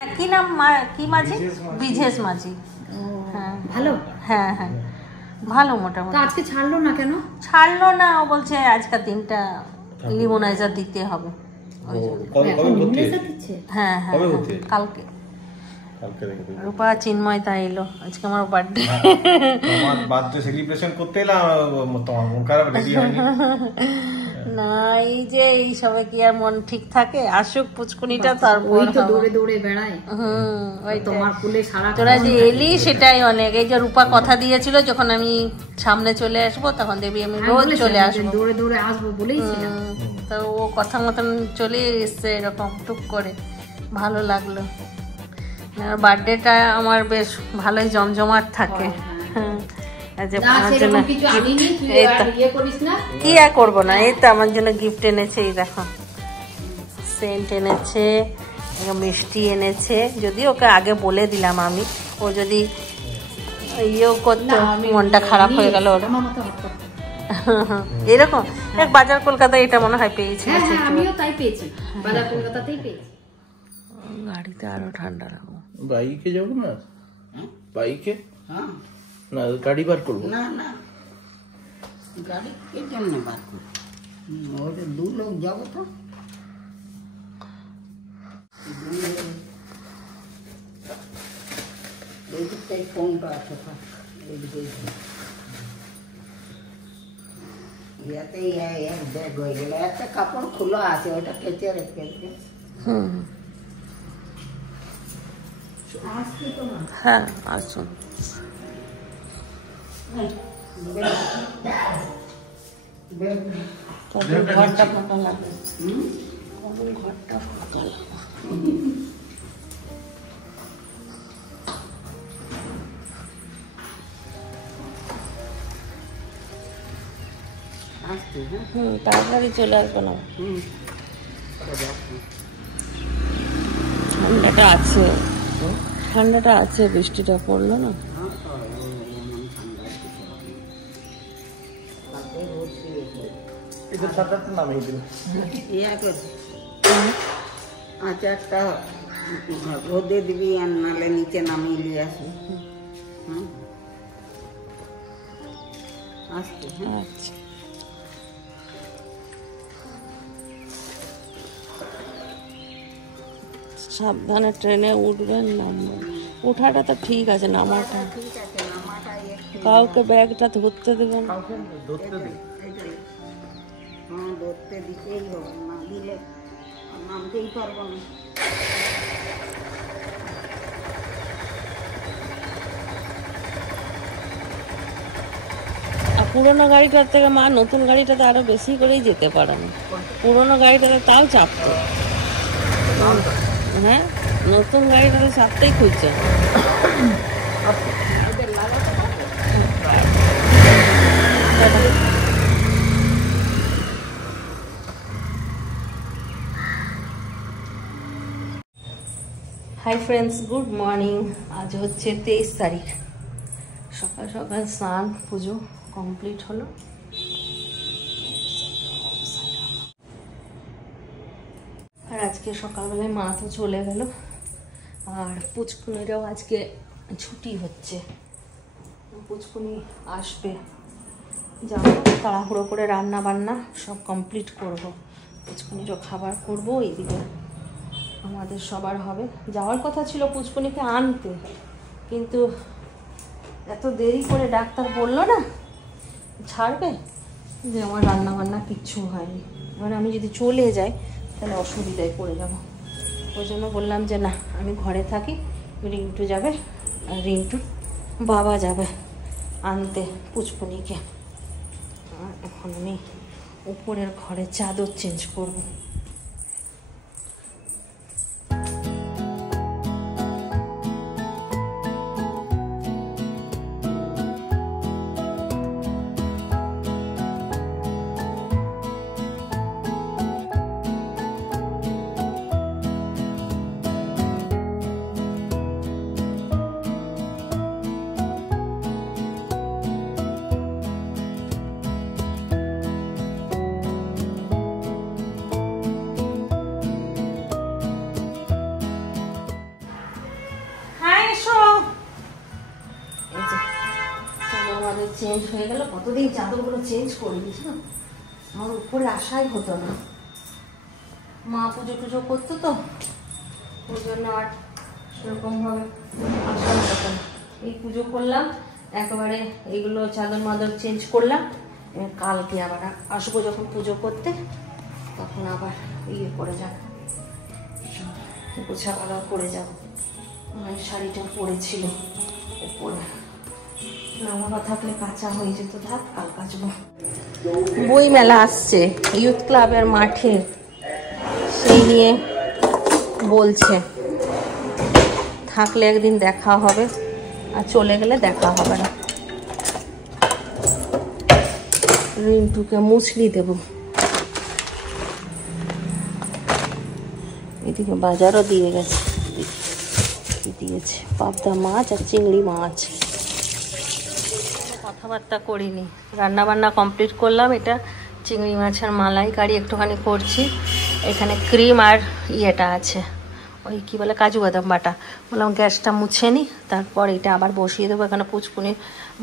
কি নাম কি মাঝি? বিজেশ মাঝি। হ্যাঁ ভালো, হ্যাঁ হ্যাঁ ভালো মোটামুটি। আজকে ছাড়লো না কেন? ছাড়লো না, ও বলছে আজকের দিনটা লিমোনাইজার দিতে হবে। হ্যাঁ হ্যাঁ কালকে। রূপা চিন্ময় তা এলো, আজকে আমার বার্থডে। তোমার বার্থডে সেলিব্রেশন করতে এলাম, তোমার মন খারাপ রেডি হয়নি? না এই যে এই সবে কি আর মন ঠিক থাকে? আসুক পুচকুনিটা, তারপর তো দৌড়ে দৌড়ে বেড়ায়। ওই তোমার কুলে সারা তোরা যে এলি সেটাই অনেক। এই যে রূপা কথা দিয়েছিল যখন আমি সামনে চলে আসবো তখন দেবী আমি রোজ চলে আসবো, দৌড়ে দৌড়ে আসবো বলেইছিলাম। তো ও কথা মতন চলে এসছে এরকম টুক করে, ভালো লাগলো। বার্থডেটা আমার বেশ ভালোই জমজমাট থাকে। কি আর করবো না, এই তো আমার জন্য গিফট এনেছে, এই দেখো সেন্ট এনেছে, মিষ্টি এনেছে। যদি ওকে আগে বলে দিলাম আমি, ও যদি ইয়েও করতো মনটা খারাপ হয়ে গেল ওর। এরকম এক বাজার কলকাতায় এটা মনে হয় পেয়েছি, আমিও তাই পেয়েছি, বাজার কলকাতাতেই পেয়েছি। গাড়িতে আরো ঠান্ডা লাগবে। বাইকে যাবো না? বাইকে না, গাড়ি বার করবো না না, গাড়ি কে জন্য বার করবো? ওটা দু লোক যাবো তো। এইদিকটাই ফোনটা আছে, এইদিকে ইয়াতে এক ব্যাগ হয়ে গেল, একটা কাপড় খোলা আছে, ওটা কেচে রেখে হ্যাঁ আসুন। ঘরটা ফাঁকা লাগে, ঘরটা ফাঁকা লাগে। তাড়াতাড়ি চলে আসবো না, ঠান্ডাটা আছে, ঠান্ডাটা আছে, বৃষ্টিটা পড়লো না। আচ্ছা একটা রোদে দিবি, আর নালে নিচে নামিয়ে নিয়ে আসবি। আসতে আচ্ছা সাবধানে ট্রেনে উঠবেন, নামবেন। ওঠাটা তো ঠিক আছে, নামাটা কাউকে ব্যাগটা ধরতে দেবেন। ধরতে দিতেই হবে, না দিলে নামতেই পারবো না। পুরোনো গাড়িটার থেকে মা নতুন গাড়িটাতে আরো বেশি করেই যেতে পারেন। পুরোনো গাড়িটাতে তাও চাপতো, হ্যাঁ নতুন গাড়িটাতে চাপতেই খুঁজছে। Hi friends, good morning. আজ হচ্ছে 23 তারিখ। সকাল সকাল স্নান পুজো কমপ্লিট হলো। আর আজকে সকালবেলায় মা তো চলে গেল, আর পুচকুনিরাও আজকে ছুটি হচ্ছে। পুচকুনি আসবে, যাবো তাড়াহুড়ো করে রান্না বান্না সব কমপ্লিট করব। পুচকুনিরও খাবার করবো, এইদিকে আমাদের সবার হবে। যাওয়ার কথা ছিল পুচকুনিকে আনতে, কিন্তু এত দেরি করে ডাক্তার বললো না ছাড়বে, যে আমার রান্না বান্না কিচ্ছু হয়নি। এবার আমি যদি চলে যাই তাহলে অসুবিধায় পড়ে যাব। ওই জন্য বললাম যে না, আমি ঘরে থাকি, রিন্টু যাবে, আর রিন্টুর বাবা যাবে আনতে পুচকুনিকে। আর এখন আমি উপরের ঘরে চাদর চেঞ্জ করব। চাদর চেঞ্জ হয়ে গেল। কতদিন চাদরগুলো চেঞ্জ করে দিস না, আমার উপরে আসাই হতো না। মা পুজো টুজো করতো তো, ওই জন্য আর সেরকমভাবে আসাই হতো না। এই পুজো করলাম, একেবারে এইগুলো চাদর মাদর চেঞ্জ করলাম। কালকে আবার আসবো যখন পুজো করতে, তখন আবার ইয়ে করে যাবো, গোছা আবার করে যাবো। মায়ের শাড়িটা পরেছিল উপরে, নামাবা থাকলে কাঁচা হয়ে যেত, থাক কাল কাচবো। বই মেলা আসছে ইউথ ক্লাবের মাঠে, সেই নিয়ে বলছে। থাকলে একদিন দেখা হবে, আর চলে গেলে দেখা হবে না। রিন্টুকে মুছলি দেব। এদিকে বাজারও দিয়ে গেছে, দিয়েছে পাবদা মাছ আর চিংড়ি মাছ। কথাবার্তা করিনি, রান্না বান্না কমপ্লিট করলাম। এটা চিংড়ি মাছের মালাইকারি একটুখানি করছি। এখানে ক্রিম আর ইয়েটা আছে, ওই কী বলে কাজু বাদাম বাটা। বললাম গ্যাসটা মুছে নিই, তারপর এটা আবার বসিয়ে দেবো। এখানে পুচকুনির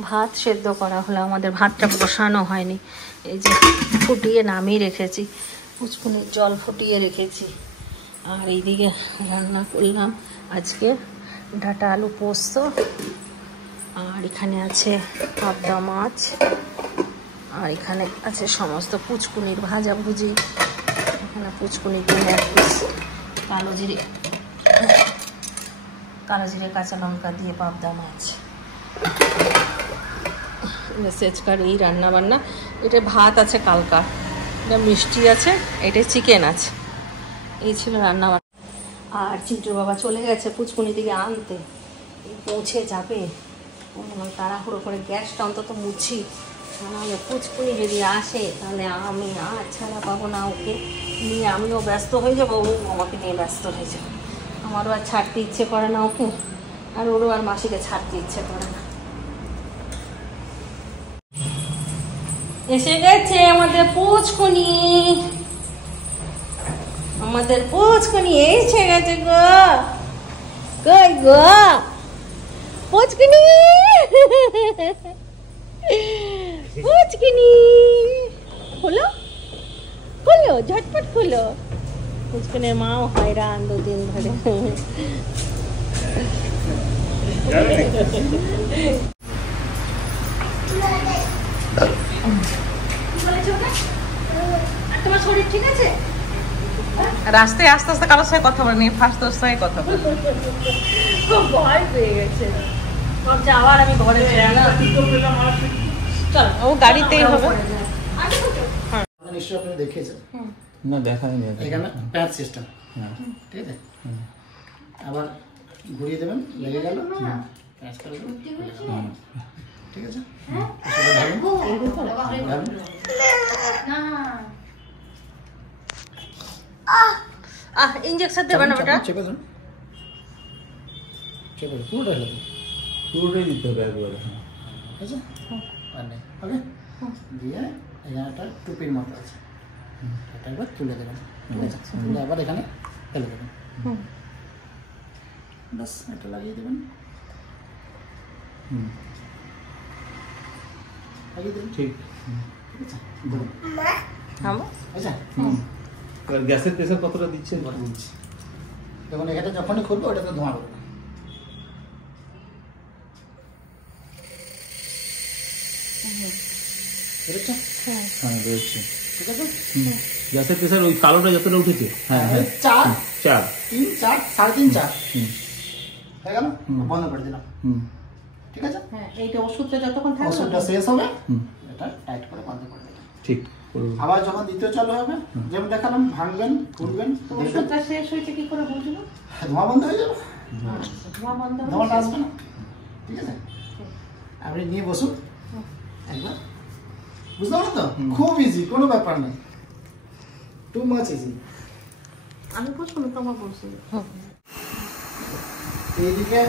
ভাত সেদ্ধ করা হলো, আমাদের ভাতটা বসানো হয়নি। এই যে ফুটিয়ে নামিয়ে রেখেছি, পুচকুনির জল ফুটিয়ে রেখেছি। আর এইদিকে রান্না করলাম আজকে ডাঁটা আলু পোস্ত, আর এখানে আছে পাবদা মাছ, আর এখানে আছে সমস্ত পুচকুনির ভাজাভুজি। এখানে পুচকুনির জন্য এক পিস কালো জিরে কাঁচা লঙ্কা দিয়ে পাবদা মাছ। আজকাল এই রান্না বান্না। এটা ভাত আছে কালকার, এটা মিষ্টি আছে, এটা চিকেন আছে। এই ছিল রান্না বান্না। আর চিন্টুর বাবা চলে গেছে পুচকুনি দিকে আনতে, পৌঁছে যাবে। তাড়াহুড়ো করে গ্যাসটা অন্তত মুছি, নাহলে পুচকুনি যদি আসে তাহলে আমি আর ছাড়া পাবো না। ওকে নিয়ে আমিও ব্যস্ত হয়ে যাবো, ও আমাকে নিয়ে ব্যস্ত হয়ে যাবে। আমারও আর ছাড়তে ইচ্ছে করে না ওকে, আর ওরও আর মাসিকে ছাড়তে ইচ্ছে করে না। এসে গেছে আমাদের পুচকুনি, আমাদের পুচকুনি এসে গেছে গো। কই গো পুচকুনি, পুচকুনি খোলো খোলো, ঝটপট খোলো। পুচকুনের মাও হয়রান দুদিন ধরে। তোমার শরীর ঠিক আছে? রাস্তায় আস্তে আস্তে কারোর সঙ্গে কথা বলেনি, ফার্স্ট তোর সঙ্গে কথা বলে খুব ভয় পেয়ে গেছে। যাওয়ার আমি ঘরে চল, ও গাড়িতেই হবে। নিশ্চয়ই আপনি দেখেছেন না, দেখায়নি। এখানে প্যাচ সিস্টেম, ঠিক আছে। আবার ঘুরিয়ে দেবেন, লেগে গেল প্যাচ করে দেবেন, ঠিক আছে। ইঞ্জেকশন দেবে না বেটা? চেপে দেন, চেপে দেন, পুরোটা হলো পুরোটাই দিতে হবে একবারে। ঠিক আছে। ওকে, দিয়ে এখানে একটা টুপির মতো আছে, এটা একবার তুলে দেবেন, ঠিক আছে। তুলে আবার এখানে ফেলে দেবেন, বাস এটা লাগিয়ে দেবেন, লাগিয়ে দেবেন, ঠিক ঠিক আছে। আচ্ছা, গ্যাসের প্রেসার কতটা দিচ্ছেন? দেখুন এখানে যখনই খুলবো ওটাতে ধোঁয়া করবে, বুঝেছো? হ্যাঁ, রয়েছে। ঠিক আছে। গ্যাসের প্রেসার ওই কালোটা যতটা উঠেছে, হ্যাঁ হ্যাঁ, 4 4 3 4 3.5 4 হয়ে গেল, বন্ধ করে দিলাম, ঠিক আছে। হ্যাঁ, এইটা ওষুধটা যতক্ষণ থাকবে, ওষুধটা শেষ হবে, এটা টাইট করে বন্ধ করে দিলাম, ঠিক। আবার যখন দ্বিতীয় চালু হবে যেমন দেখালাম, ভাঙবেন, খুলবেন, ওষুধটা শেষ হয়েছে কি করে বুঝবো? ধোঁয়া বন্ধ হয়ে যাবে, ধোঁয়া বন্ধ হলে ধোঁয়াটা আসবে না, ঠিক আছে। আপনি নিয়ে বসুন একবার, বুঝতে পারলেন তো? খুব ইজি, কোনো ব্যাপার নেই, টু মাচ ইজি। আমি বসবো না, তোমার বসবো। এইদিকে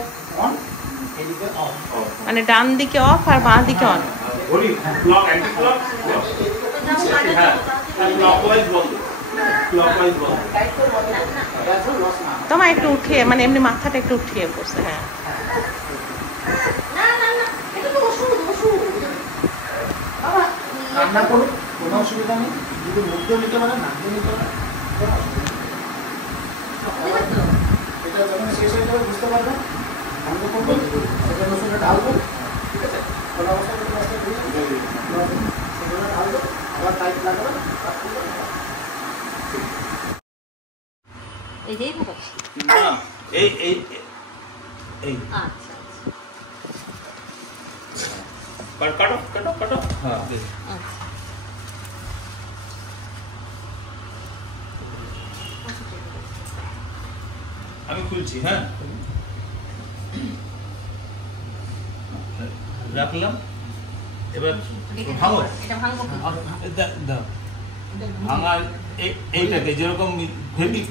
অন, এইদিকে অফ, মানে ডান দিকে অফ আর বাঁ দিকে অন। তোমার একটু উঠিয়ে, মানে এমনি মাথাটা একটু উঠিয়ে বসে। হ্যাঁ, না না না, এটা তো ওষুধ, ওষুধ। ঠান্ডা করুন, কোনো অসুবিধা নেই। যদি মুখ দিয়ে নিতে পারেন, নাক দিয়ে নিতে পারেন, কোনো অসুবিধা নেই। এটা যখন শেষ হয়ে যাবে বুঝতে পারবেন, বন্ধ করবেন, সেখানে ওষুধটা ঢালবেন, ঠিক আছে? খোলা অবস্থায় গ্লাসটা দিয়ে সেখানে ঢালবেন, আবার টাইট লাগাবেন, এই যেই হবে। না, এই এই এই আচ্ছা কাটো কাটো কাটো। হ্যাঁ আচ্ছা। আমি খুলছি। হ্যাঁ, রাখলাম। এবার ভাঙো। এটা ভাঙবো কি? দাও ভাঙা এইটাকে যেরকম হেভি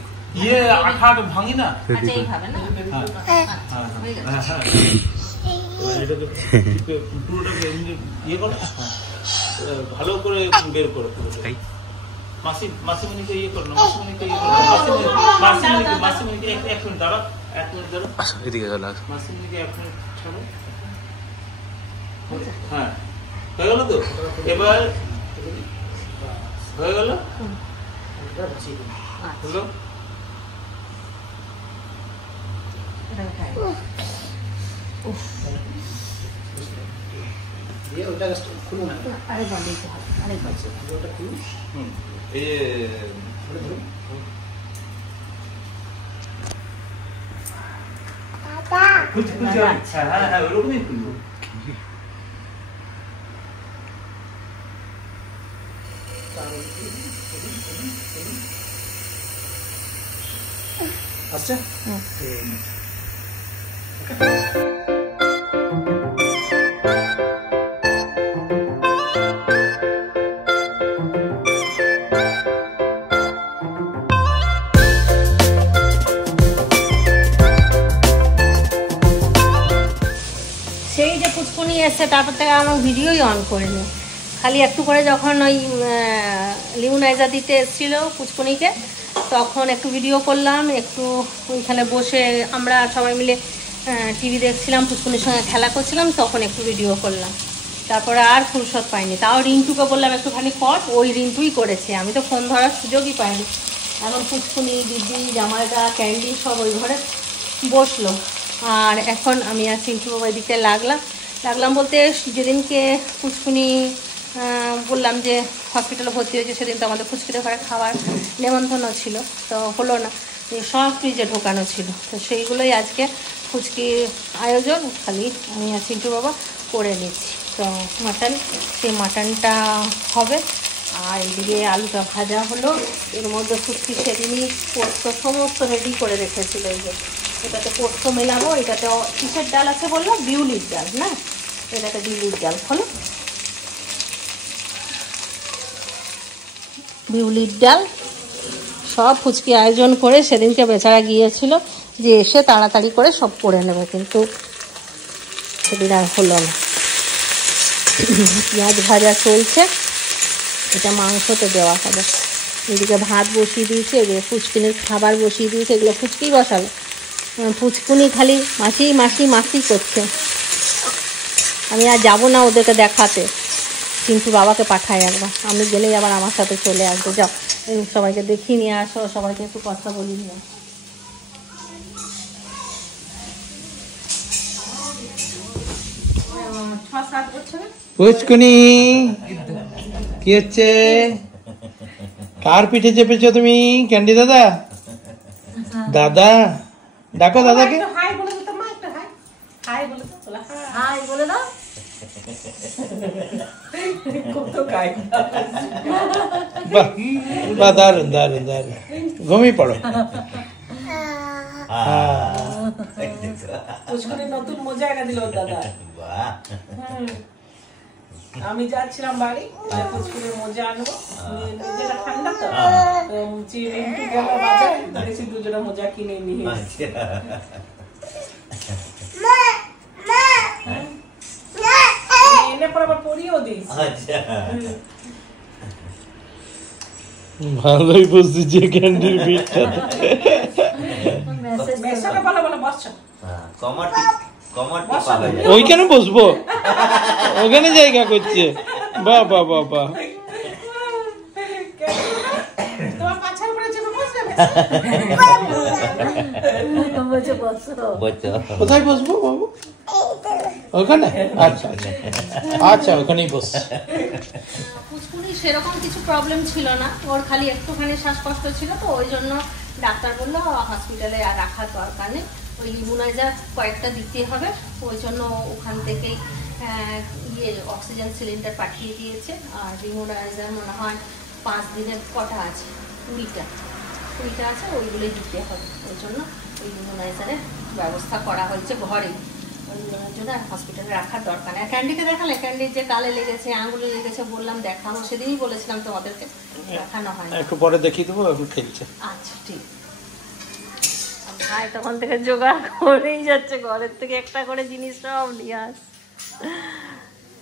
ইয়ে আঠা ভাঙি না। আচ্ছা এইভাবে না? আচ্ছা হয়ে গেছে। এটাকে পুরোটাকে ইয়ে করো, ভালো করে বের করো পুরোটাই। মাসিমণিকে ইয়ে করো না, মাসিমণিকে ইয়ে করো না, মাসিমণিকে 1 মিনিট দাঁড়াও, 1 মিনিট দাঁড়াও। এদিকে চলে আস। মাসিমণিকে 1 মিনিট ছাড়ো। হ্যাঁ হয়ে গেল তো? এবার হয়ে গেল, হলো। দিয়ে ওইটা খুলুন। আরেকবার দিতে হবে, আরেকবার। ওটা খুলুন। এই খুলছি খুলছি। হ্যাঁ হ্যাঁ হ্যাঁ ওরকমই খুলবো। আচ্ছা সেই যে পুচকুনি এসছে তারপর থেকে আমার ভিডিওই অন করিনি, খালি একটু করে যখন ওই লিউনাইজা দিতে এসেছিলো পুচকুনিকে তখন একটু ভিডিও করলাম, একটু ওইখানে বসে আমরা সবাই মিলে টিভি দেখছিলাম, পুচকুনির সঙ্গে খেলা করছিলাম, তখন একটু ভিডিও করলাম। তারপরে আর ফুরসত পাইনি। তাও রিন্টুকে বললাম একটুখানি কর, ওই রিন্টুই করেছে, আমি তো ফোন ধরার সুযোগই পাইনি। এখন পুচকুনি, দিদি, জামাইদা, ক্যান্ডি সব ওই ঘরে বসলো। আর এখন আমি আর চিন্টু বাবা এদিকে লাগলাম বলতে যেদিনকে পুচকুনি বললাম যে হসপিটালে ভর্তি হয়েছে সেদিন তো আমাদের ফুচকিতে ঘরে খাবার নেমন্তন্ন ছিল, তো হলো না, সব ফ্রিজে ঢোকানো ছিল, তো সেইগুলোই আজকে ফুচকির আয়োজন খালি আমি আর চিন্টু বাবা করে নিচ্ছি। তো মাটন, সেই মাটনটা হবে। আর এদিকে আলুটা ভাজা হলো, এর মধ্যে ফুচকি সেদিনই পোস্ত সমস্ত রেডি করে রেখেছিল। এই যে এটাতে পোস্ত মেলাবো, এটাতে কিসের ডাল আছে বললো? বিউলির ডাল না, এটাতে বিউলির ডাল। হলো বিউলির ডাল সব ফুচকি আয়োজন করে সেদিনকে বেচারা গিয়েছিল যে এসে তাড়াতাড়ি করে সব করে নেবে, কিন্তু সেদিন আর হলো না। পেঁয়াজ ভাজা চলছে, এটা মাংসতে দেওয়া হবে। এদিকে ভাত বসিয়ে দিয়েছে, এদিকে ফুচকুনির খাবার বসিয়ে দিয়েছে, এগুলো ফুচকি বসাবে। পুচকুনি খালি মাসি করছে। আমি আর যাবো না ওদেরকে দেখাতে, কিন্তু বাবাকে পাঠাই একবার, আমি গেলেই আবার আমার সাথে চলে আসবে। যাও সবাইকে দেখিয়ে নিয়ে আসো, সবাইকে একটু কথা বলি নিয়ে। পুচকুনি কি হচ্ছে? কার পিঠে চেপেছো তুমি? ক্যান্ডি দাদা? দাদা ডাকো দাদাকে। হাই বলে দাও মা, একটা হাই। হাই বলে দাও, বলা হাই বলে দাও। কত গায়। বাহ বাহ, দারুন দারুন দারুন। ঘুমিয়ে পড়ো। পুচকুনি নতুন মোজা এনে দিল দাদা। আমি যাচ্ছিলাম বাড়ি, পুচকুনির মোজা আনবো, নিজেটা ঠান্ডা তো, চিন্টু গেল বাজারে, দেখছি দুজনে মোজা কিনে নিয়ে এসেছে। এনে পর আবার পরিয়েও দিস। ভালোই বসেছে ক্যান্ডির পিঠটা। মেশাকে বলো বলো বসছো। ওইখানে বসবো, ওখানে জায়গা করছে। বাহ বাহ বাহ বাহ। বলছে বসো। বসো। কোথায় বসবো বাবু? ওখানে? আচ্ছা আচ্ছা আচ্ছা, ওখানেই বস। পুচকুনি সেরকম কিছু প্রবলেম ছিল না, ওর খালি একটুখানি শ্বাসকষ্ট ছিল, তো ওই জন্য ডাক্তার বললো হসপিটালে আর রাখার দরকার নেই, ওই ইমিউনাইজার কয়েকটা দিতে হবে, ওই জন্য ওখান থেকেই অক্সিজেন সিলিন্ডার পাঠিয়ে দিয়েছে। আর ইমিউনাইজার মনে হয় 5 দিনের কটা আছে, 20টা আছে, ওইগুলোই দিতে হবে, ওই জন্য ওই ইমিউনাইজারের ব্যবস্থা করা হয়েছে ঘরেই, ওই জন্য হসপিটালে রাখার দরকার নেই। ক্যান্ডিকে দেখালে, ক্যান্ডির যে গালে লেগেছে, আঙুলে লেগেছে, বললাম দেখাবো, সেদিনই বলেছিলাম তোমাদেরকে, দেখানো হয় না। একটু পরে দেখিয়ে দেবো, এখন খেলছে। আচ্ছা ঠিক। ভাই তখন থেকে জোগাড় করেই যাচ্ছে, ঘরের থেকে একটা করে জিনিস সব নিয়ে আস।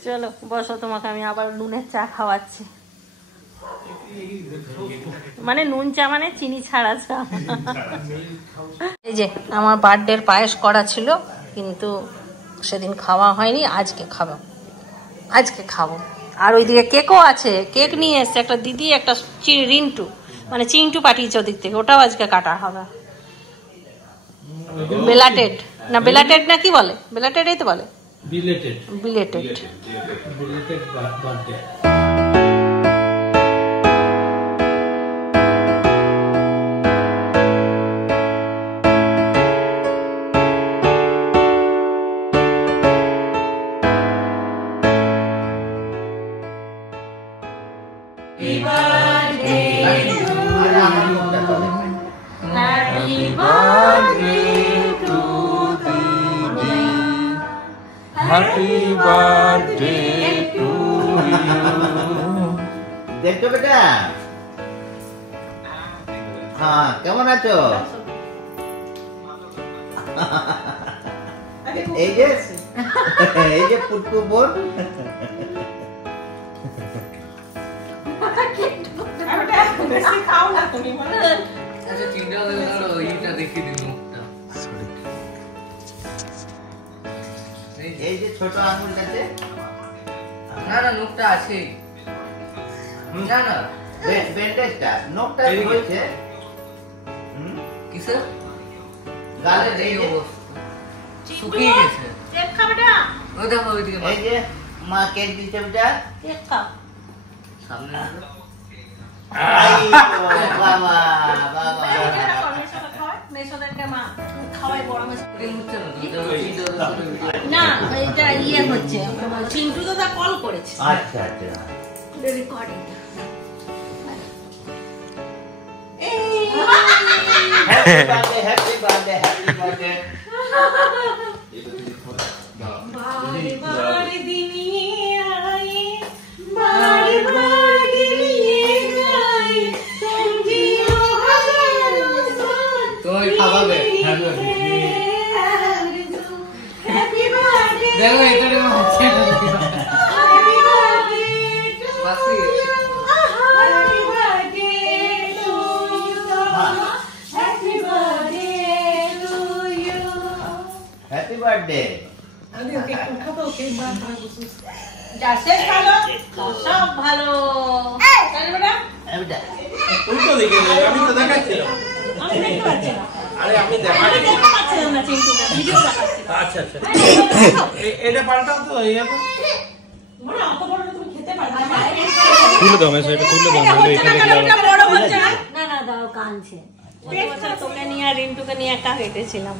চলো বসো, তোমাকে আমি আবার নুনের চা খাওয়াচ্ছি, মানে নুন চা মানে চিনি ছাড়া চা। এই যে আমার বার্থডের পায়েস করা ছিল, কিন্তু সেদিন খাওয়া হয়নি, আজকে খাবো। আর ওইদিকে কেকও আছে, কেক নিয়ে এসছে একটা দিদি, একটা রিন্টু মানে চিন্টু পাঠিয়েছে ওদিক থেকে, ওটাও আজকে কাটা হবে। বেলাটেড না কি বলে, বেলাটেডই তো বলে, belated birthday. Happy birthday to you. দেখছো বেটা? হ্যাঁ, কেমন আছো? এই যে পুটকু বোন। বেশি খাও না তুমি মানে। আচ্ছা চিন্তা করো, এইটা দেখিয়ে দিন মুখটা। এই যে ছোট আঙুলটাতে না না নোকটা আছে, না না ব্যান্ডেজটা নোকটা হয়েছে কিসের গালের এই যে শুকিয়ে গেছে। কেক খাবে না? ওই দেখো ওইদিকে এই যে মা কেক দিতে বেটা কেক খাও। সামনে বাবা বাবা মেসোদেরকে মা খাওয়াই, বড় মেসো হচ্ছে না, এটা ইয়ে হচ্ছে, চিন্টু দাদা কল করেছে। আচ্ছা আচ্ছা রেকর্ডিং। হ্যাপি বার্থডে बारी दिनी आई बारी बारी लिए गई समझियो तो খাওয়াবে। हैप्पी बर्थडे দেখো এখানে হচ্ছে हैप्पी बर्थडे বাসি happy birthday to you happy birthday to you happy birthday আরে ওকে উঠাবো ওকে বাদ ভালো যাচ্ছে ভালো সব ভালো চল বেটা বেটা উল্টো দিকে আমি তো দেখাচ্ছিলাম। আমি দেখতে পাচ্ছি না আরে আপনি আমি দেখাচ্ছেন। দেখতে পাচ্ছিলাম না চিন্টু ভিডিও দেখাচ্ছি আচ্ছা আচ্ছা এটা পাল্টাও তো ইয়া তো বড় অত বড় তুমি খেতে পারবে না তুলে দাও, মেসো এটা তুলে দাও, নাহলে এখানে এটা বড় হচ্ছে না না না দাও, কাঁদছে। তোকে নিয়ে আর রিন্টুকে নিয়ে একা হেঁটেছিলাম।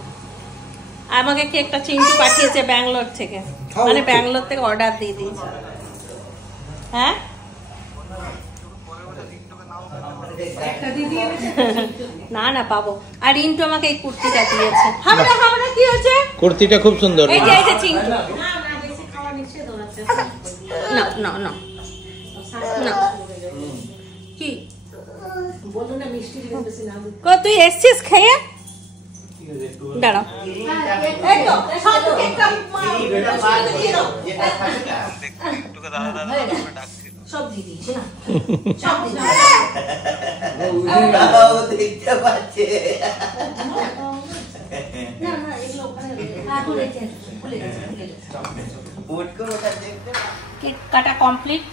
আমাকে কি একটা চিন্টু পাঠিয়েছে ব্যাঙ্গালোর থেকে, মানে ব্যাঙ্গালোর থেকে অর্ডার দিয়ে দিয়েছে। হ্যাঁ না না পাবো। আর রিন্টু আমাকে এই কুর্তিটা দিয়েছে। হামরা হামরা কি হচ্ছে? কুর্তিটা খুব সুন্দর। এই যে চিন্টু। না না বেশি খাওয়া নিষেধ হচ্ছে। না না না না কি বলো না, মিষ্টি জিনিস বেশি না। তুই এসছিস খেয়ে? দাঁড়াও, এই তো সব কেকটা দিয়ে দাও। সব দিয়ে দিয়েছি না, সব দিয়ে দেখতে পাচ্ছে না না, এগুলো ওখানে ভুলে গেছে। কেক কাটা কমপ্লিট।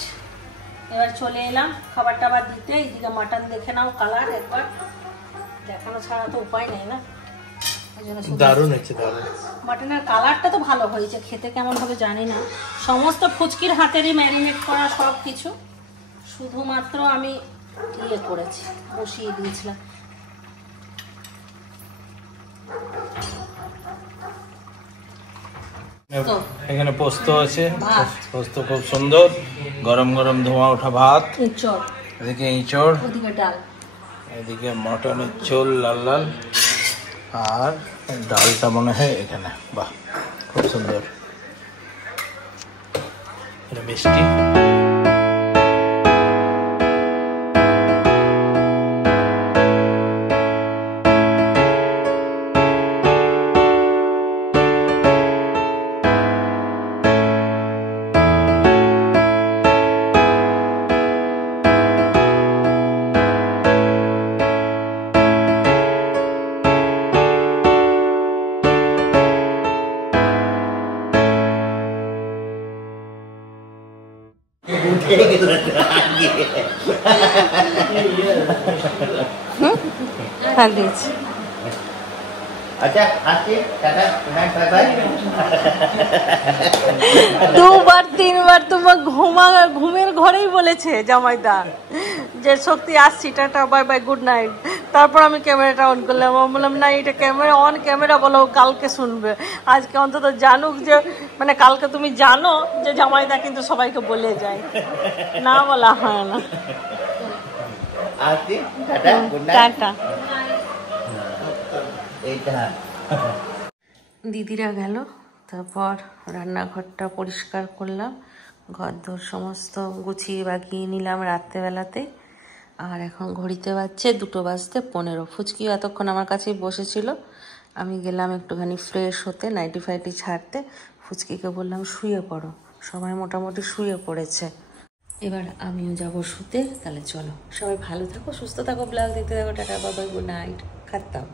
এবার চলে এলাম খাবার টাবার দিতে। এইদিকে মাটন দেখে নাও, কালার একবার দেখানো ছাড়া তো উপায় নেই না। ওই জন্য শুধু দারুণ হচ্ছে, দারুণ। মাটনের কালারটা তো ভালো হয়েছে, খেতে কেমন হবে জানি না। সমস্ত ফুচকির হাতেরই ম্যারিনেট করা সব কিছু, শুধুমাত্র আমি ইয়ে করেছি, বসিয়ে দিয়েছিলাম। তো এখানে পোস্ত আছে, ভাত। পোস্ত খুব সুন্দর, গরম গরম ধোঁয়া ওঠা ভাত, ইঁচড়, এদিকে ইঁচড়, ওদিকে ডাল। এদিকে মটনের ঝোল লাল লাল, আর ডালটা মনে হয় এখানে। বাহ, খুব সুন্দর। এটা মিষ্টি। হ্যাঁ দিয়েছি। अच्छा आते tata good night bye bye. দুবার তিনবার তোমার ঘুমের ঘরেই বলেছে জামাইদা যে শক্তি আসছি, tata bye bye good night. তারপর আমি ক্যামেরাটা অন করলাম, আমি বললাম না এটা ক্যামেরা অন, ক্যামেরা বলো কালকে শুনবে, আজকে অন্তত জানুক যে, মানে কালকে তুমি জানো যে জামাইদা কিন্তু সবাইকে বলে যায়, না বলা হয় না। आते टाटा गुड नाइट টাটা। এইটা দিদিরা গেল, তারপর রান্নাঘরটা পরিষ্কার করলাম, ঘরদোর সমস্ত গুছিয়ে বাগিয়ে নিলাম রাত্রেবেলাতে। আর এখন ঘড়িতে বাজছে 2:15। ফুচকিও এতক্ষণ আমার কাছেই বসেছিল, আমি গেলাম একটুখানি ফ্রেশ হতে, নাইটি ফাইটি ছাড়তে। ফুচকিকে বললাম শুয়ে পড়ো, সবাই মোটামুটি শুয়ে পড়েছে, এবার আমিও যাব শুতে। তাহলে চলো, সবাই ভালো থাকো, সুস্থ থাকো, ব্লগ দেখতে থাকো, tata bye bye, good night, খাতাম।